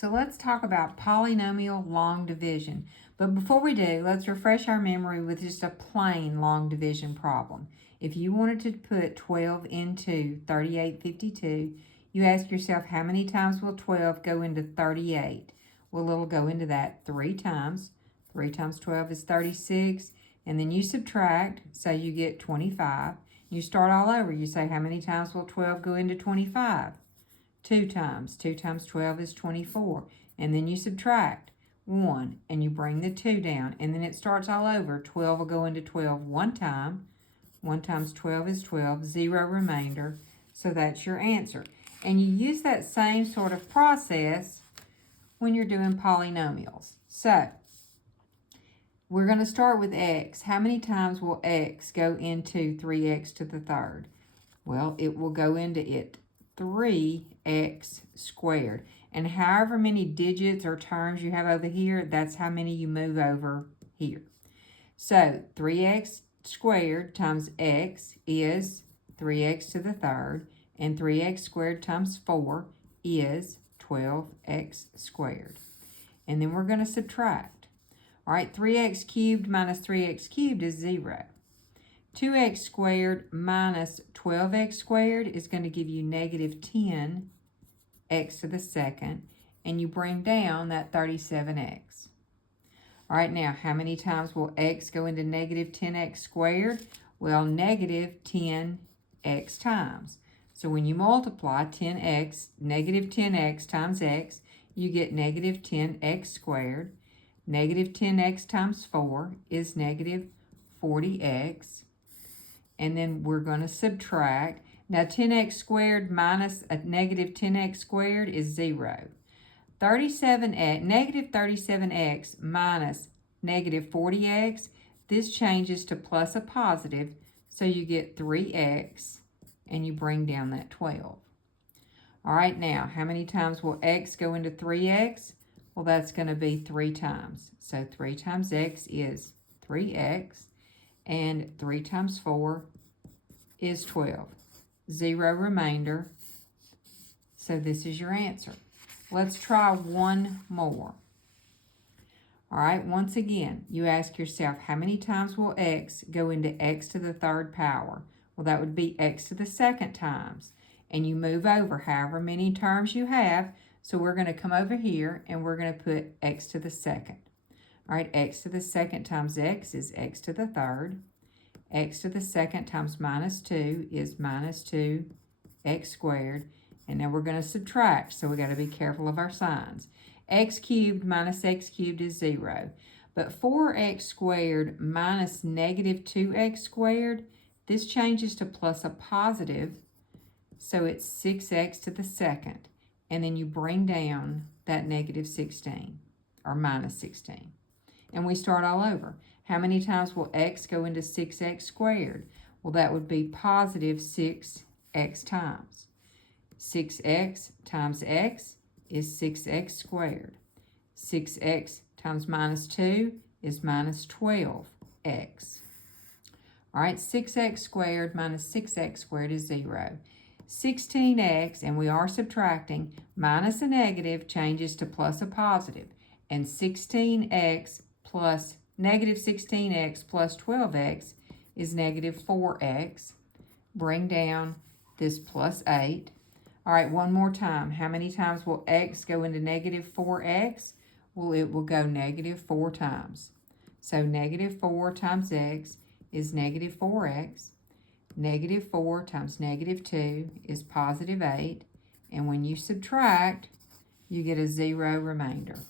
So let's talk about polynomial long division. But before we do, let's refresh our memory with just a plain long division problem. If you wanted to put 12 into 3852, you ask yourself, how many times will 12 go into 38? Well, it'll go into that 3 times. 3 times 12 is 36. And then you subtract, so you get 25. You start all over. You say, how many times will 12 go into 25? 2 times. 2 times 12 is 24. And then you subtract 1, and you bring the 2 down. And then it starts all over. 12 will go into 12 one time. 1 times 12 is 12. 0 remainder. So that's your answer. And you use that same sort of process when you're doing polynomials. So, we're going to start with x. How many times will x go into 3x to the third? Well, it will go into it 3x squared. And however many digits or terms you have over here, that's how many you move over here. So 3x squared times x is 3x to the third, and 3x squared times 4 is 12x squared. And then we're going to subtract. All right, 3x cubed minus 3x cubed is 0. 2x squared minus 12x squared is going to give you negative 10x to the second, and you bring down that 37x. All right, now, how many times will x go into negative 10x squared? Well, negative 10x times. So when you multiply negative 10x times x, you get negative 10x squared. Negative 10x times 4 is negative 40x. And then we're going to subtract. Now, 10x squared minus a negative 10x squared is 0. Negative 37x minus negative 40x, this changes to plus a positive, so you get 3x, and you bring down that 12. All right, now, how many times will x go into 3x? Well, that's going to be 3 times. So 3 times x is 3x, and 3 times 4 is 12. 0 remainder, so this is your answer. Let's try one more. All right, once again, you ask yourself, how many times will x go into x to the third power? Well, that would be x to the second times. And you move over however many terms you have. So we're going to come over here, and we're going to put x to the second. All right, x to the second times x is x to the third. X to the second times minus 2 is minus 2x squared. And now we're going to subtract, so we got to be careful of our signs. X cubed minus x cubed is 0. But 4x squared minus negative 2x squared, this changes to plus a positive, so it's 6x to the second. And then you bring down that negative 16, or minus 16. And we start all over. How many times will x go into 6x squared? Well, that would be positive 6x times. 6x times x is 6x squared. 6x times minus 2 is minus 12x. All right, 6x squared minus 6x squared is 0. 16x, and we are subtracting, minus a negative changes to plus a positive. And 16x plus negative 16x plus 12x is negative 4x. Bring down this plus 8. All right, one more time. How many times will x go into negative 4x? Well, it will go negative 4 times. So negative 4 times x is negative 4x. Negative 4 times negative 2 is positive 8. And when you subtract, you get a 0 remainder.